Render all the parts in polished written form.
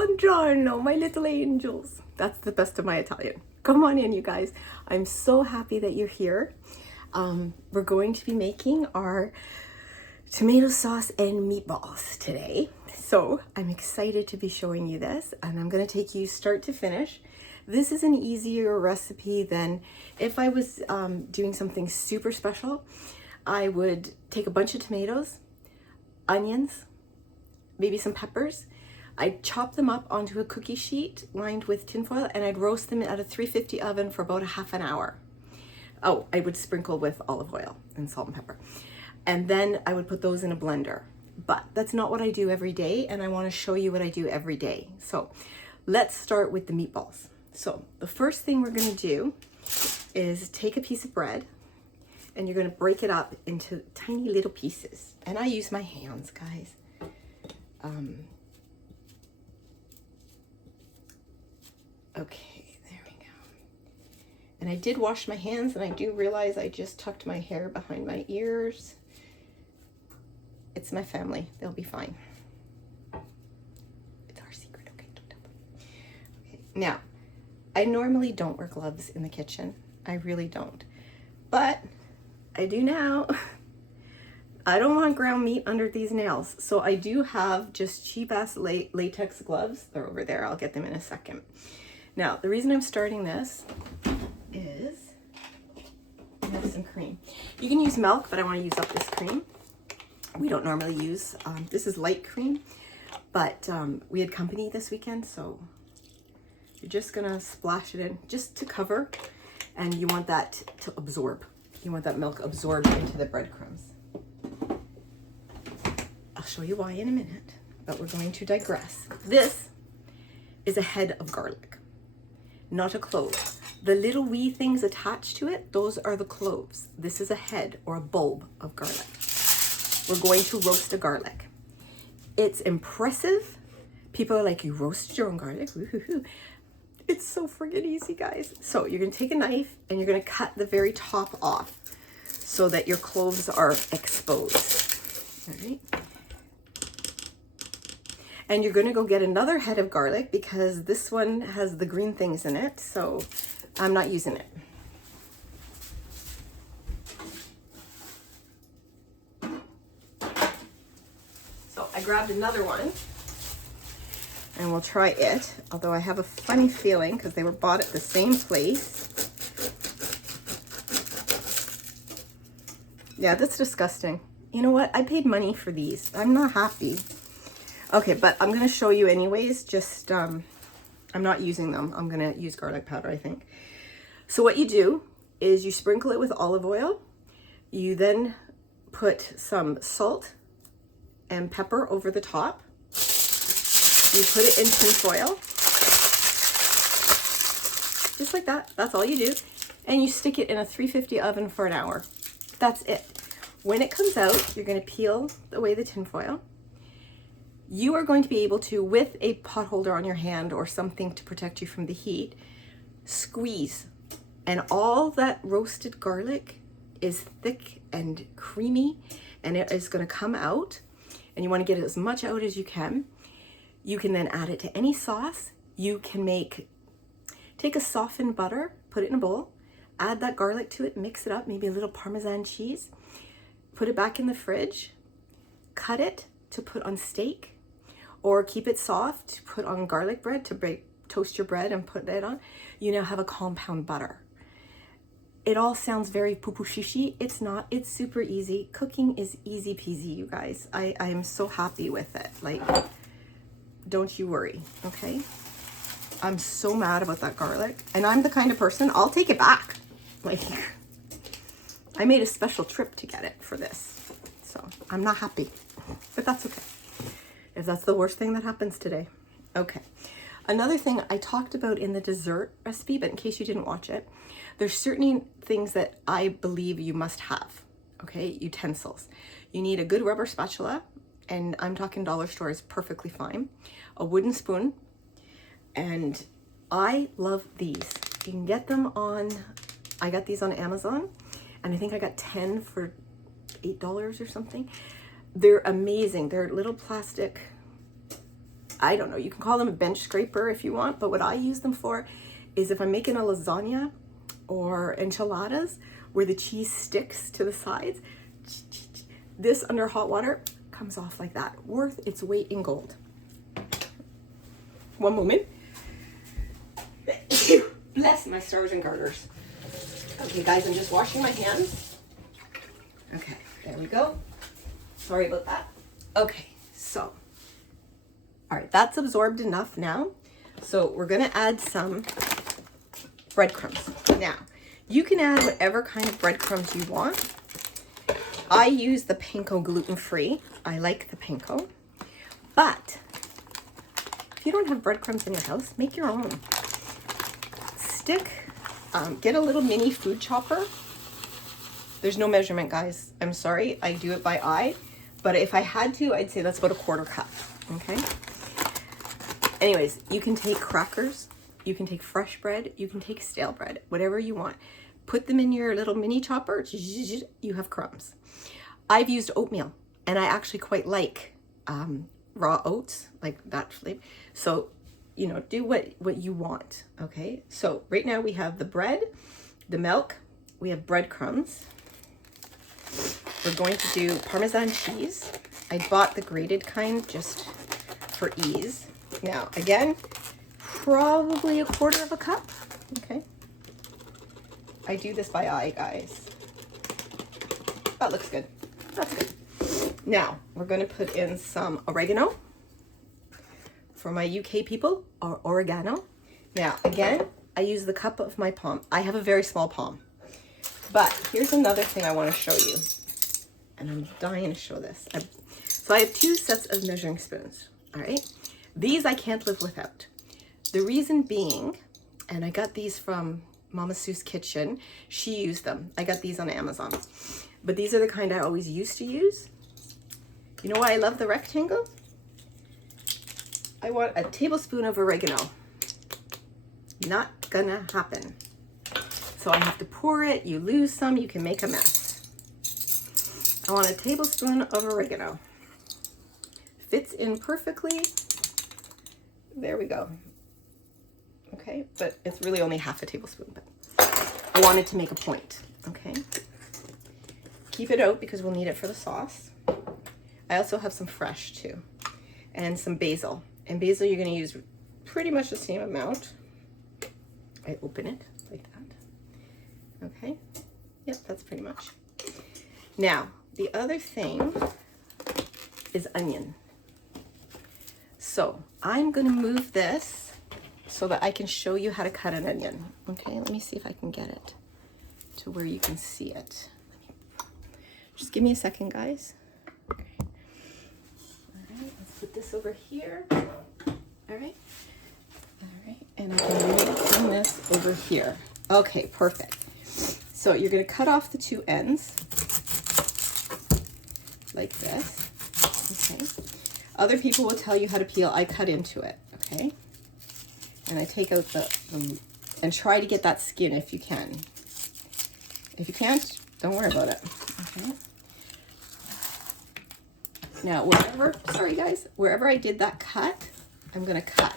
Buongiorno, my little angels. That's the best of my Italian. Come on in, you guys. I'm so happy that you're here. We're going to be making our tomato sauce and meatballs today. So I'm excited to be showing you this, and I'm going to take you start to finish. This is an easier recipe than if I was doing something super special. I would take a bunch of tomatoes, onions, maybe some peppers. I'd chop them up onto a cookie sheet lined with tinfoil, and I'd roast them at a 350 oven for about a half an hour. Oh, I would sprinkle with olive oil and salt and pepper. And then I would put those in a blender. But that's not what I do every day, and I want to show you what I do every day. So let's start with the meatballs. So the first thing we're going to do is take a piece of bread, and you're going to break it up into tiny little pieces. And I use my hands, guys. Okay, there we go. And I did wash my hands, and I do realize I just tucked my hair behind my ears. It's my family. They'll be fine. It's our secret, okay? Don't tell them. Okay, now, I normally don't wear gloves in the kitchen. I really don't. But I do now. I don't want ground meat under these nails. So I do have just cheap-ass latex gloves. They're over there. I'll get them in a second. Now, the reason I'm starting this is I have some cream. You can use milk, but I want to use up this cream. We don't normally use, this is light cream, but we had company this weekend, so you're just gonna splash it in just to cover, and you want that to absorb. You want that milk absorbed into the breadcrumbs. I'll show you why in a minute, but we're going to digress. This is a head of garlic, not a clove. The little wee things attached to it, those are the cloves. This is a head or a bulb of garlic. We're going to roast the garlic. It's impressive. People are like, you roasted your own garlic? Woo-hoo-hoo. It's so friggin' easy, guys. So you're gonna take a knife and you're gonna cut the very top off so that your cloves are exposed. All right. And you're gonna go get another head of garlic because this one has the green things in it, so I'm not using it. So I grabbed another one and we'll try it, although I have a funny feeling because they were bought at the same place. Yeah, that's disgusting. You know what? I paid money for these. I'm not happy. Okay, but I'm going to show you anyways. Just, I'm not using them. I'm going to use garlic powder, I think. So what you do is you sprinkle it with olive oil. You then put some salt and pepper over the top. You put it in tin foil. Just like that. That's all you do. And you stick it in a 350 oven for an hour. That's it. When it comes out, you're going to peel away the tin foil. You are going to be able to, with a pot holder on your hand or something to protect you from the heat, squeeze. And all that roasted garlic is thick and creamy, and it is going to come out. And you want to get as much out as you can. You can then add it to any sauce. You can take a softened butter, put it in a bowl, add that garlic to it, mix it up, maybe a little Parmesan cheese, put it back in the fridge, cut it to put on steak, or keep it soft to put on garlic bread, to toast your bread and put it on. You now have a compound butter. It all sounds very poo-poo-shishi. It's not. It's super easy. Cooking is easy peasy, you guys. I am so happy with it. Like, don't you worry, okay? I'm so mad about that garlic. And I'm the kind of person, I'll take it back. Like, I made a special trip to get it for this. So I'm not happy, but that's okay. If that's the worst thing that happens today. Okay. Another thing I talked about in the dessert recipe, but in case you didn't watch it, there's certain things that I believe you must have, okay? Utensils. You need a good rubber spatula, and I'm talking dollar store is perfectly fine. A wooden spoon, and I love these. You can get them on, I got these on Amazon, and I think I got 10 for $8 or something. They're amazing. They're little plastic I don't know, you can call them a bench scraper if you want, but what I use them for is if I'm making a lasagna or enchiladas where the cheese sticks to the sides, this under hot water comes off like that, worth its weight in gold. One moment. Bless my stars and garters. Okay guys, I'm just washing my hands. Okay, there we go. Sorry about that. Okay, so, all right, that's absorbed enough now. So we're gonna add some breadcrumbs. Now, you can add whatever kind of breadcrumbs you want. I use the panko gluten-free. I like the panko. But if you don't have breadcrumbs in your house, make your own. Get a little mini food chopper. There's no measurement, guys. I'm sorry, I do it by eye. But if I had to, I'd say that's about a 1/4 cup, okay? Anyways, you can take crackers, you can take fresh bread, you can take stale bread, whatever you want. Put them in your little mini chopper, you have crumbs. I've used oatmeal, and I actually quite like raw oats, like that flavor. So, you know, do what you want, okay? So right now we have the bread, the milk, we have breadcrumbs. We're going to do Parmesan cheese. I bought the grated kind just for ease. Now, again, probably a 1/4 cup, okay? I do this by eye, guys. That looks good. That's good. Now, we're going to put in some oregano. For my UK people, or oregano. Now, again, I use the cup of my palm. I have a very small palm. But here's another thing I want to show you. And I'm dying to show this. So I have 2 sets of measuring spoons, all right? These I can't live without. The reason being, and I got these from Mama Sue's Kitchen. She used them. I got these on Amazon. But these are the kind I always used to use. You know why I love the rectangle? I want a tablespoon of oregano. Not gonna happen. So I have to pour it, you lose some, you can make a mess. I want a tablespoon of oregano. Fits in perfectly. There we go. Okay, but it's really only half a tablespoon, but I wanted to make a point, okay? Keep it out because we'll need it for the sauce. I also have some fresh too, and some basil. And basil, you're going to use pretty much the same amount. I open it like that. Okay. Yep, that's pretty much. Now, the other thing is onion. So I'm going to move this so that I can show you how to cut an onion. Okay, let me see if I can get it to where you can see it. Just give me a second, guys. Okay. All right, let's put this over here. All right, and I can bring this over here. Okay, perfect. So you're going to cut off the 2 ends like this. Okay. Other people will tell you how to peel. I cut into it. Okay, and I take out the and try to get that skin if you can. If you can't, don't worry about it. Okay. Now, wherever I did that cut, I'm going to cut.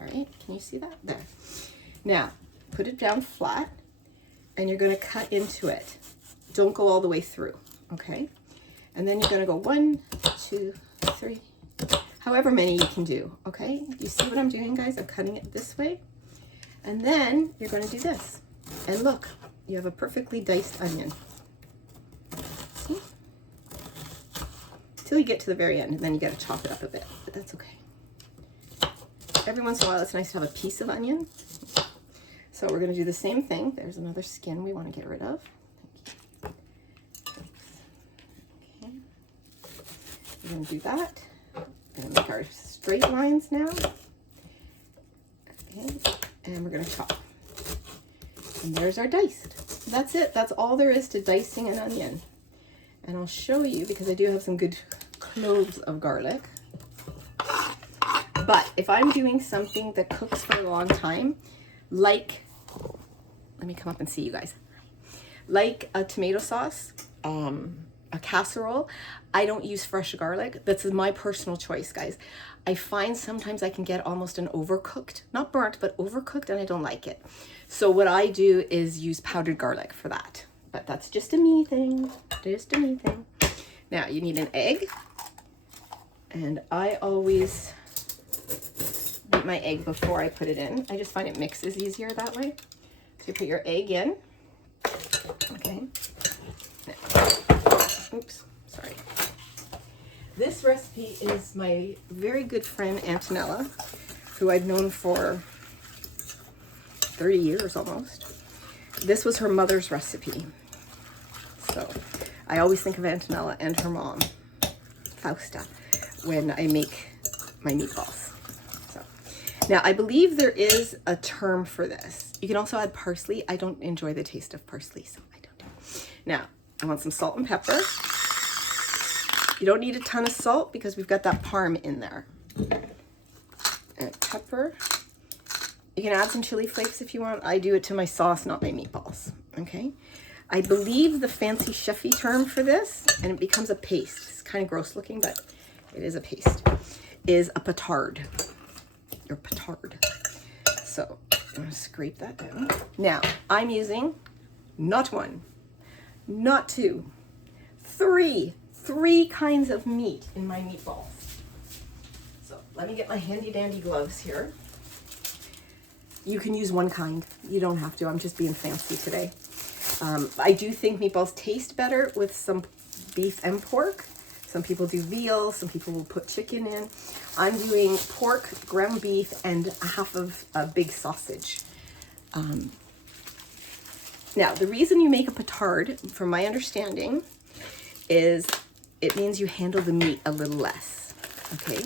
All right, can you see that? There. Now, put it down flat, and you're going to cut into it. Don't go all the way through, okay? And then you're going to go 1, 2, 3, however many you can do, okay? You see what I'm doing, guys? I'm cutting it this way. And then you're going to do this. And look, you have a perfectly diced onion. See? Till you get to the very end, and then you got to chop it up a bit, but that's okay. Every once in a while, it's nice to have a piece of onion. So we're going to do the same thing. There's another skin we want to get rid of. Thank you. Okay. We're going to do that. We're going to make our straight lines now. Okay. And we're going to chop. And there's our diced. That's it. That's all there is to dicing an onion. And I'll show you, because I do have some good cloves of garlic. But if I'm doing something that cooks for a long time, like, let me come up and see you guys, like a tomato sauce, a casserole, I don't use fresh garlic. That's my personal choice, guys. I find sometimes I can get almost an overcooked, not burnt, but overcooked, and I don't like it. So what I do is use powdered garlic for that. But that's just a me thing, just a me thing. Now you need an egg, and I always beat my egg before I put it in. I just find it mixes easier that way. So you put your egg in, okay. Now, oops, sorry. This recipe is my very good friend Antonella, who I've known for 30 years almost. This was her mother's recipe. So I always think of Antonella and her mom, Fausta, when I make my meatballs. So now I believe there is a term for this. You can also add parsley. I don't enjoy the taste of parsley, so I don't do it. Now I want some salt and pepper. You don't need a ton of salt because we've got that parm in there. And pepper. You can add some chili flakes if you want. I do it to my sauce, not my meatballs. Okay. I believe the fancy chefy term for this, and it becomes a paste. It's kind of gross looking, but it is a paste. Is a petard. Or petard. So I'm going to scrape that down. Now I'm using not one, not two, three kinds of meat in my meatballs. So let me get my handy dandy gloves here. You can use one kind. You don't have to. I'm just being fancy today. I do think meatballs taste better with some beef and pork. Some people do veal. Some people will put chicken in. I'm doing pork, ground beef, and half of a big sausage. Now, the reason you make a petard, from my understanding, is it means you handle the meat a little less, okay?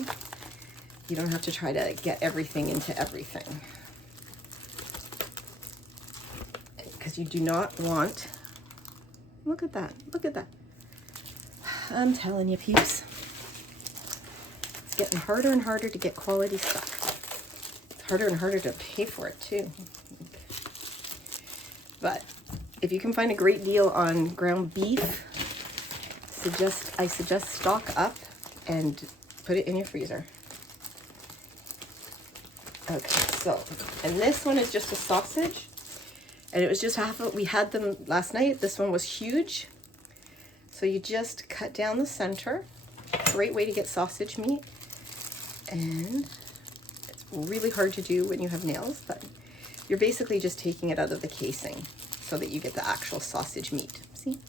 You don't have to try to get everything into everything. Because you do not want, look at that, look at that. I'm telling you, peeps. It's getting harder and harder to get quality stuff. It's harder and harder to pay for it too. But if you can find a great deal on ground beef, I suggest stock up and put it in your freezer. Okay, so, and this one is just a sausage, and it was just we had them last night. This one was huge. So you just cut down the center. Great way to get sausage meat. And it's really hard to do when you have nails, but you're basically just taking it out of the casing so that you get the actual sausage meat. See?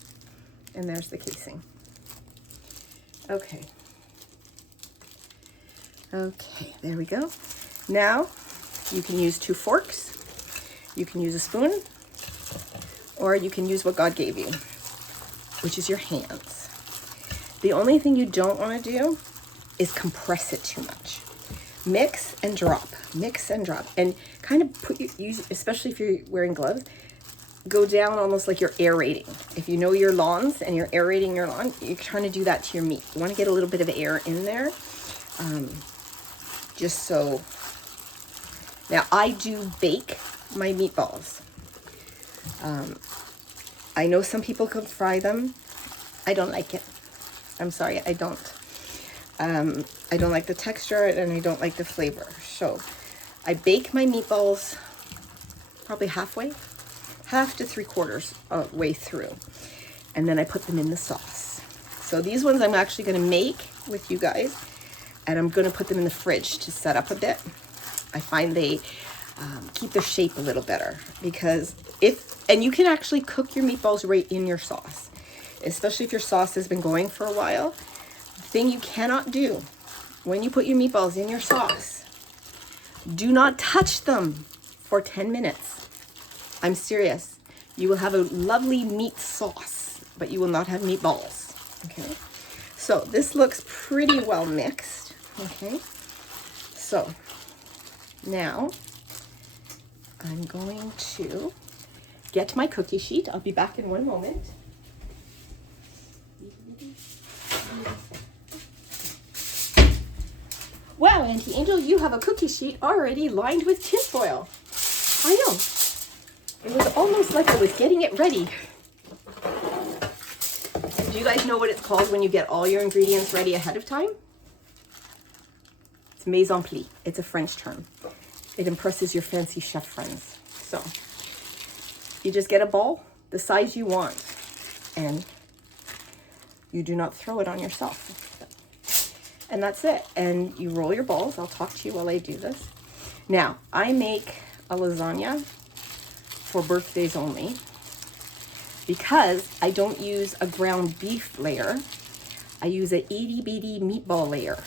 And there's the casing. Okay. Okay, there we go. Now you can use 2 forks. You can use a spoon, or you can use what God gave you, which is your hands. The only thing you don't want to do is compress it too much. Mix and drop, and kind of use, especially if you're wearing gloves, go down almost like you're aerating. If you know your lawns and you're aerating your lawn, you're trying to do that to your meat. You want to get a little bit of air in there, just so. Now I do bake my meatballs. I know some people can fry them. I don't like it. I'm sorry, I don't. I don't like the texture and I don't like the flavor. So I bake my meatballs probably halfway, half to 3/4 way through. And then I put them in the sauce. So these ones I'm actually gonna make with you guys, and I'm gonna put them in the fridge to set up a bit. I find they keep their shape a little better, because and you can actually cook your meatballs right in your sauce, especially if your sauce has been going for a while. The thing you cannot do when you put your meatballs in your sauce, do not touch them for 10 minutes. I'm serious. You will have a lovely meat sauce, but you will not have meatballs. Okay, so this looks pretty well mixed. Okay, so now I'm going to get my cookie sheet. I'll be back in one moment. Wow, Auntie Angel, you have a cookie sheet already lined with tinfoil. I know. It was almost like I was getting it ready. you guys know what it's called when you get all your ingredients ready ahead of time? It's mise en plie. It's a French term. It impresses your fancy chef friends. So you just get a bowl the size you want, and you do not throw it on yourself. And that's it. And you roll your balls. I'll talk to you while I do this. Now, I make a lasagna for birthdays only because I don't use a ground beef layer. I use a itty bitty meatball layer.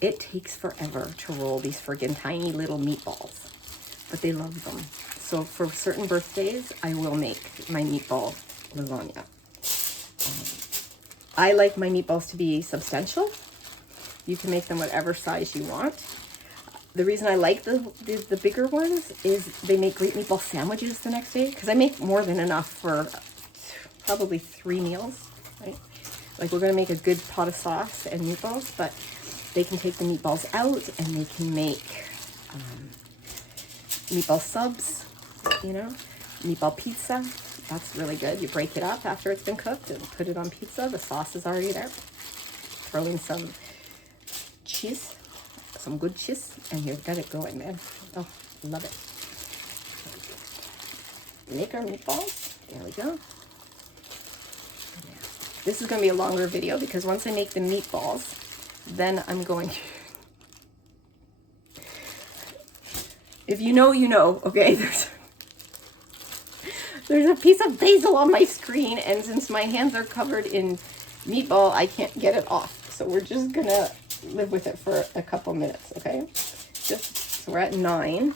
It takes forever to roll these friggin' tiny little meatballs, but they love them. So for certain birthdays, I will make my meatball lasagna. I like my meatballs to be substantial. You can make them whatever size you want. The reason I like the bigger ones is they make great meatball sandwiches the next day, because I make more than enough for probably 3 meals, right? Like, we're gonna make a good pot of sauce and meatballs, but they can take the meatballs out and they can make meatball subs, you know, meatball pizza. That's really good. You break it up after it's been cooked and put it on pizza. The sauce is already there. Throw in some cheese, some good cheese, and you've got it going, man. Oh, love it. Make our meatballs. There we go. This is going to be a longer video because once I make the meatballs, then I'm going to... If you know, you know, okay? There's a piece of basil on my screen, and since my hands are covered in meatball, I can't get it off. So we're just gonna live with it for a couple minutes, okay? So we're at 9.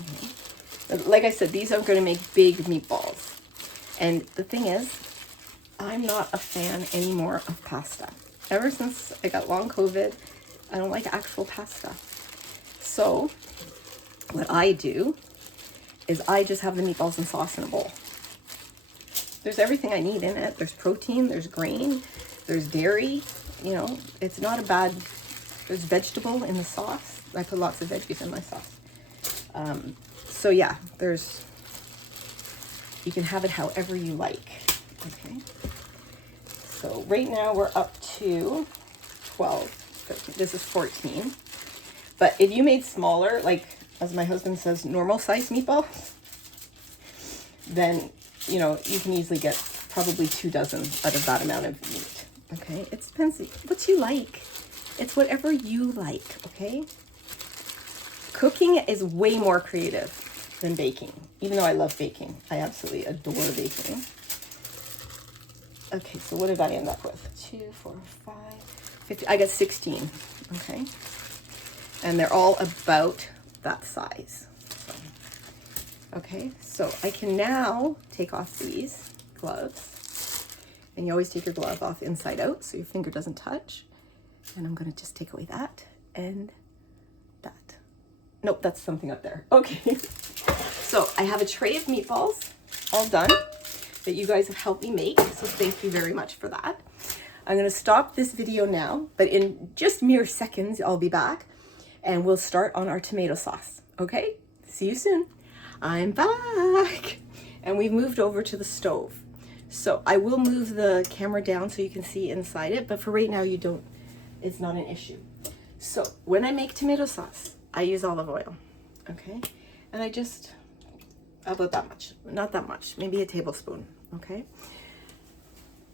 Okay. Like I said, these are gonna make big meatballs. And the thing is, I'm not a fan anymore of pasta. Ever since I got long COVID, I don't like actual pasta. So what I do is I just have the meatballs and sauce in a bowl. There's everything I need in it. There's protein, there's grain, there's dairy, you know, it's not a bad, there's vegetable in the sauce. I put lots of veggies in my sauce. So yeah, you can have it however you like, okay? So right now we're up to 12, 13, this is 14. But if you made smaller, like, as my husband says, normal size meatballs, then, you know, you can easily get probably 2 dozen out of that amount of meat, okay? It depends what you like. It's whatever you like, okay? Cooking is way more creative than baking, even though I love baking. I absolutely adore baking. Okay, so what did I end up with? 2, 4, 5, 50, I got 16, okay? And they're all about that size. Okay, so I can now take off these gloves, and you always take your glove off inside out so your finger doesn't touch. And I'm gonna just take away that and that. Nope, that's something up there. Okay, so I have a tray of meatballs all done that you guys have helped me make, so thank you very much for that. I'm gonna stop this video now, but in just mere seconds I'll be back and we'll start on our tomato sauce, okay? See you soon. I'm back. And we've moved over to the stove. So I will move the camera down so you can see inside it, but for right now it's not an issue. So when I make tomato sauce, I use olive oil, okay? And I just, about that much, not that much, maybe a tablespoon, okay?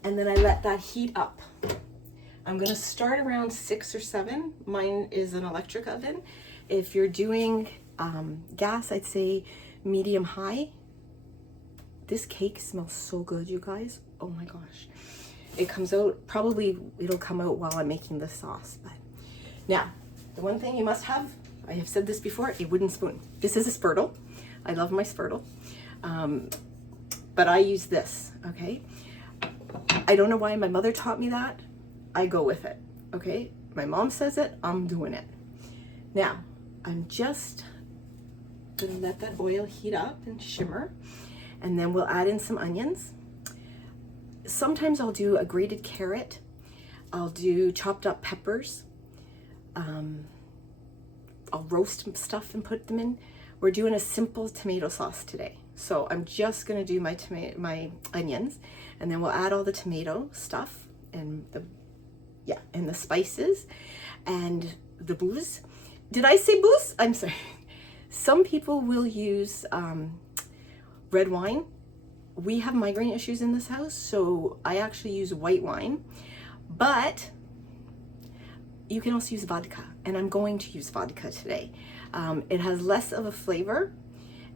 And then I let that heat up. I'm gonna start around 6 or 7. Mine is an electric oven. If you're doing gas, I'd say medium high. This cake smells so good, you guys. Oh my gosh. It comes out, probably it'll come out while I'm making the sauce. But now, the one thing you must have, I have said this before, a wooden spoon. This is a spurtle. I love my spurtle. But I use this, okay? I don't know why my mother taught me that. I go with it, okay? My mom says it, I'm doing it. Now, I'm just gonna let that oil heat up and shimmer, and then we'll add in some onions. Sometimes I'll do a grated carrot. I'll do chopped up peppers. I'll roast stuff and put them in. We're doing a simple tomato sauce today, So I'm just gonna do my onions, and then we'll add all the tomato stuff and the spices and the booze. Did I say booze? I'm sorry. Some people will use red wine. We have migraine issues in this house, so I actually use white wine, but you can also use vodka, and I'm going to use vodka today. It has less of a flavor,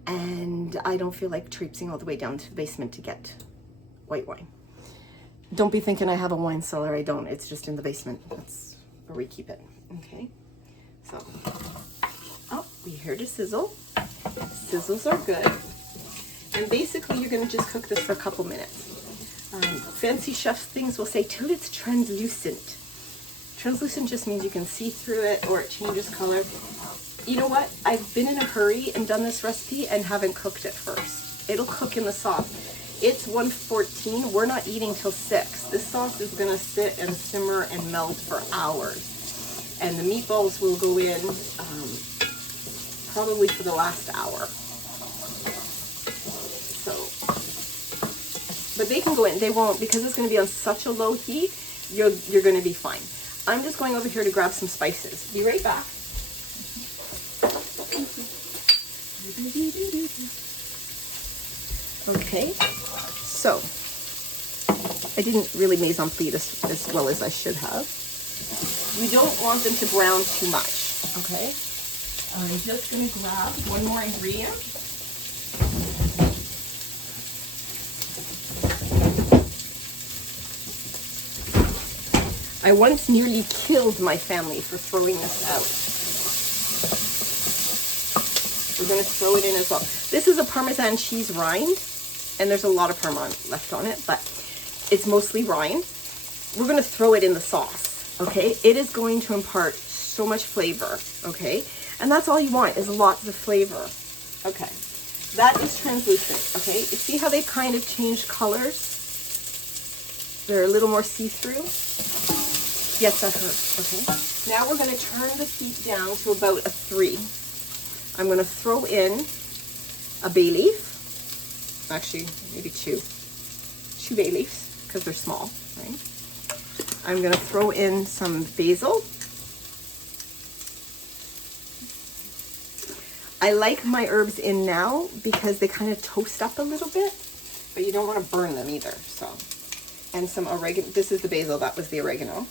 and I don't feel like traipsing all the way down to the basement to get white wine. Don't be thinking I have a wine cellar. I don't. It's just in the basement. That's where we keep it. Okay. So, oh, we hear the sizzle. Sizzles are good. And basically, you're going to just cook this for a couple minutes. Fancy chef things will say till it's translucent. Translucent just means you can see through it or it changes color. You know what? I've been in a hurry and done this recipe and haven't cooked it first. It'll cook in the sauce. It's 1:14. We're not eating till 6. This sauce is going to sit and simmer and melt for hours. And the meatballs will go in probably for the last hour. So, but they can go in. They won't, because it's going to be on such a low heat. You're going to be fine. I'm just going over here to grab some spices. Be right back. Okay, so I didn't really mise en place as well as I should have. You don't want them to brown too much, okay? I'm just going to grab one more ingredient. I once nearly killed my family for throwing this out. We're going to throw it in as well. This is a Parmesan cheese rind, and there's a lot of Parmesan left on it, but it's mostly rind. We're going to throw it in the sauce, okay? It is going to impart so much flavor, okay? And that's all you want, is lots of flavor. Okay, that is translucent, okay? You see how they kind of changed colors? They're a little more see-through. Yes, that hurt, okay? Now we're going to turn the heat down to about a 3. I'm going to throw in a bay leaf, actually maybe 2 bay leaves because they're small, right? I'm going to throw in some basil. I like my herbs in now because they kind of toast up a little bit, but you don't want to burn them either, so. And some oregano. This is the basil, that was the oregano.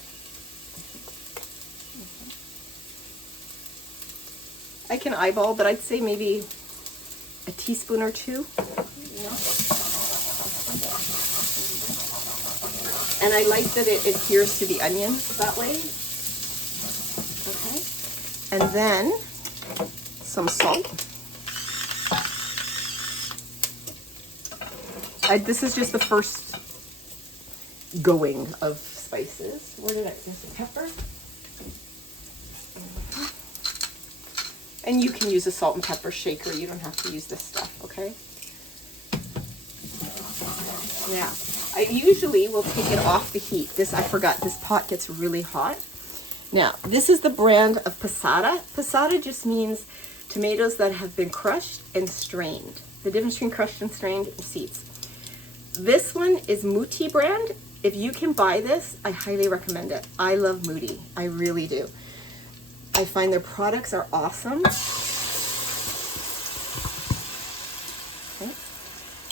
I can eyeball, but I'd say maybe a teaspoon or 2. You know? And I like that it adheres to the onions that way. Okay. And then some salt. This is just the first going of spices. Where did I get some pepper? And you can use a salt and pepper shaker. You don't have to use this stuff, okay? Now, I usually will take it off the heat. I forgot, this pot gets really hot. Now, this is the brand of passata. Passata just means tomatoes that have been crushed and strained. The difference between crushed and strained and seeds. This one is Muti brand. If you can buy this, I highly recommend it. I love Muti. I really do. I find their products are awesome. Okay.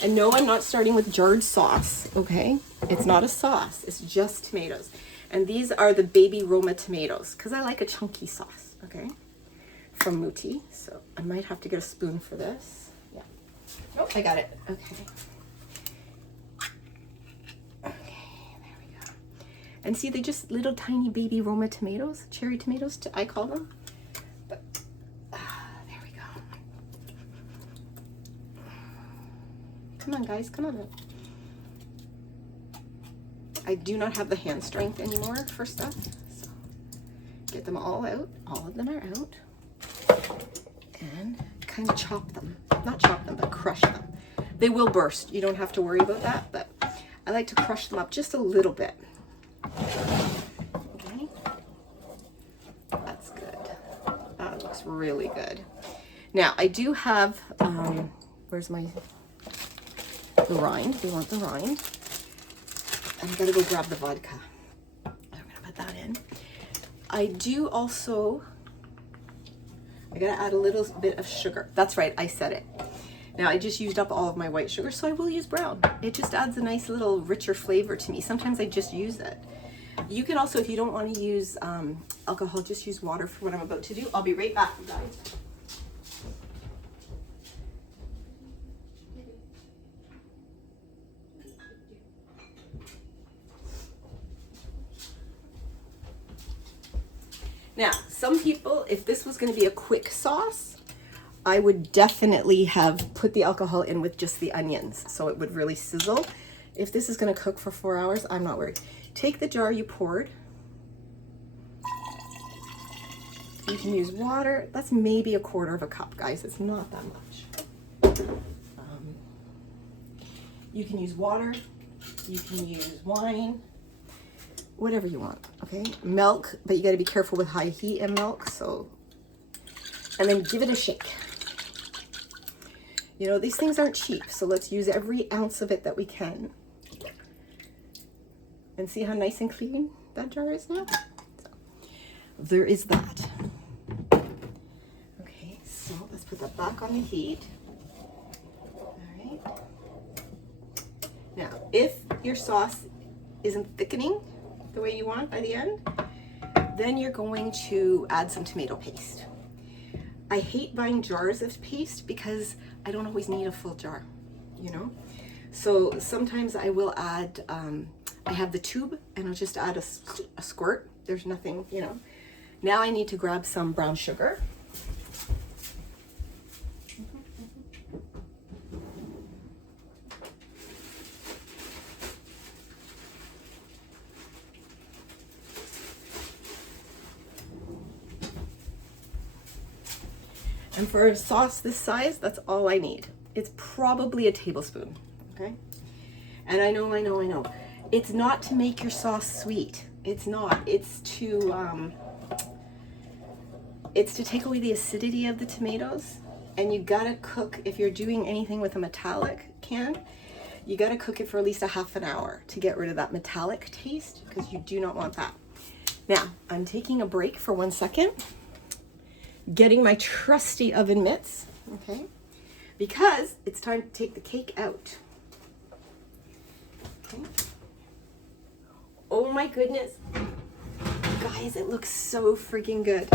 And no, I'm not starting with jarred sauce, okay? It's not a sauce, it's just tomatoes. And these are the baby Roma tomatoes, because I like a chunky sauce, okay? From Muti. So I might have to get a spoon for this. Yeah. Oh, I got it. Okay. And see, they're just little tiny baby Roma tomatoes, cherry tomatoes, I call them. But, there we go. Come on, guys, come on. I do not have the hand strength anymore for stuff. So, get them all out. All of them are out. And kind of chop them. Not chop them, but crush them. They will burst. You don't have to worry about that, but I like to crush them up just a little bit. Okay, that's good. That looks really good. Now I do have, where's my the rind. We want the rind. I'm gonna go grab the vodka. I'm gonna put that in. I do also, I gotta add a little bit of sugar. That's right, I said it. Now I just used up all of my white sugar, so I will use brown. It just adds a nice little richer flavor to me. Sometimes I just use it. You can also, if you don't want to use alcohol, just use water for what I'm about to do. I'll be right back, you guys. Now, some people, if this was going to be a quick sauce, I would definitely have put the alcohol in with just the onions, so it would really sizzle. If this is going to cook for 4 hours, I'm not worried. Take the jar you poured. You can use water. That's maybe 1/4 cup, guys. It's not that much. You can use water. You can use wine. Whatever you want, okay? Milk, but you got to be careful with high heat and milk, so. And then give it a shake. You know, these things aren't cheap, so let's use every ounce of it that we can. And see how nice and clean that jar is now? So, there is that. Okay, so let's put that back on the heat. All right. Now, if your sauce isn't thickening the way you want by the end, then you're going to add some tomato paste. I hate buying jars of paste because I don't always need a full jar, you know? So sometimes I will add, I have the tube and I'll just add a squirt. There's nothing, you know. Now I need to grab some brown sugar. And for a sauce this size, that's all I need. It's probably a tablespoon, okay? And I know. It's not to make your sauce sweet. It's not. It's to take away the acidity of the tomatoes. And you gotta cook, if you're doing anything with a metallic can, you gotta cook it for at least a half an hour to get rid of that metallic taste, because you do not want that. Now, I'm taking a break for 1 second. Getting my trusty oven mitts, okay? Because it's time to take the cake out. Okay. Oh my goodness. Guys, it looks so freaking good.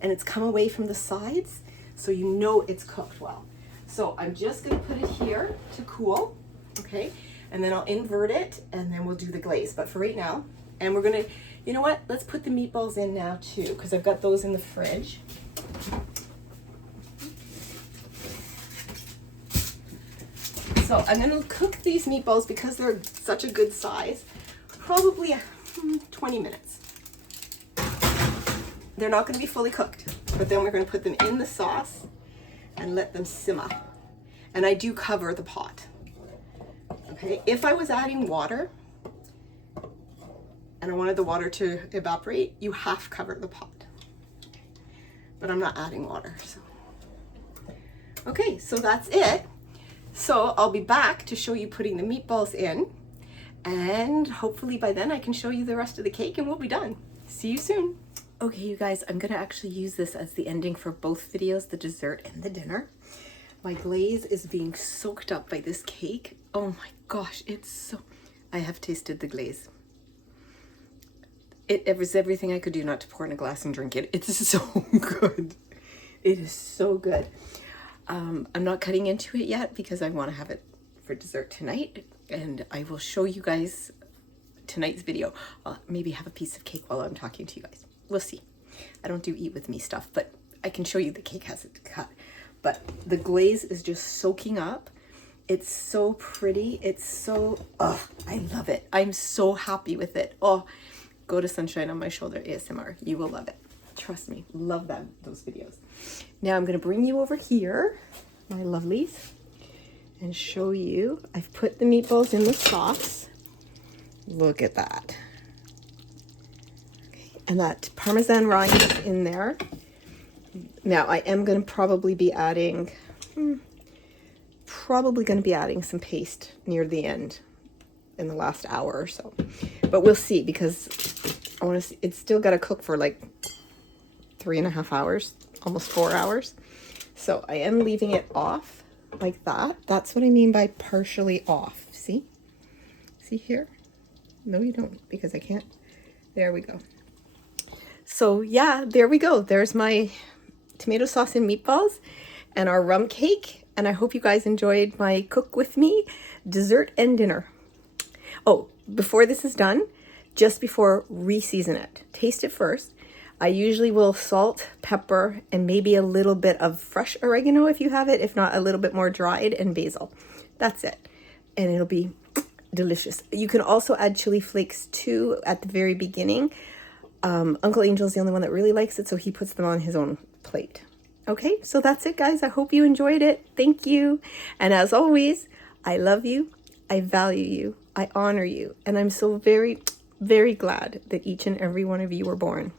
And it's come away from the sides, so you know it's cooked well. So I'm just gonna put it here to cool, okay? And then I'll invert it, and then we'll do the glaze. But for right now, and we're gonna, you know what? Let's put the meatballs in now too, because I've got those in the fridge. So I'm gonna cook these meatballs because they're such a good size, probably 20 minutes. They're not gonna be fully cooked, but then we're gonna put them in the sauce and let them simmer. And I do cover the pot, okay? If I was adding water, and I wanted the water to evaporate, you half cover the pot. But I'm not adding water, so. Okay, so that's it. So I'll be back to show you putting the meatballs in, and hopefully by then I can show you the rest of the cake and we'll be done. See you soon. Okay, you guys, I'm gonna actually use this as the ending for both videos, the dessert and the dinner. My glaze is being soaked up by this cake. Oh my gosh, it's so, I have tasted the glaze. It was everything I could do not to pour in a glass and drink it. It's so good. It is so good. I'm not cutting into it yet because I want to have it for dessert tonight. And I will show you guys tonight's video. I'll maybe have a piece of cake while I'm talking to you guys. We'll see. I don't do eat with me stuff, but I can show you the cake has it cut. But the glaze is just soaking up. It's so pretty. It's so, oh, I love it. I'm so happy with it. Oh. Go to Sunshine on My Shoulder ASMR. You will love it. Trust me. Love those videos. Now I'm going to bring you over here, my lovelies, and show you. I've put the meatballs in the sauce. Look at that. Okay. And that Parmesan rind is in there. Now I am going to probably be adding probably going to be adding some paste near the end in the last hour or so. But we'll see, because I want to see, it's still got to cook for like 3.5 hours, almost 4 hours. So I am leaving it off like that. That's what I mean by partially off. See? See here? No, you don't, because I can't. There we go. So yeah, there we go. There's my tomato sauce and meatballs and our rum cake. And I hope you guys enjoyed my cook with me dessert and dinner. Oh, before this is done, just before, re-season it. Taste it first. I usually will salt, pepper, and maybe a little bit of fresh oregano if you have it. If not, a little bit more dried, and basil. That's it. And it'll be delicious. You can also add chili flakes too at the very beginning. Uncle Angel's the only one that really likes it, so he puts them on his own plate. Okay, so that's it, guys. I hope you enjoyed it. Thank you. And as always, I love you. I value you. I honor you. And I'm so very, very glad that each and every one of you were born.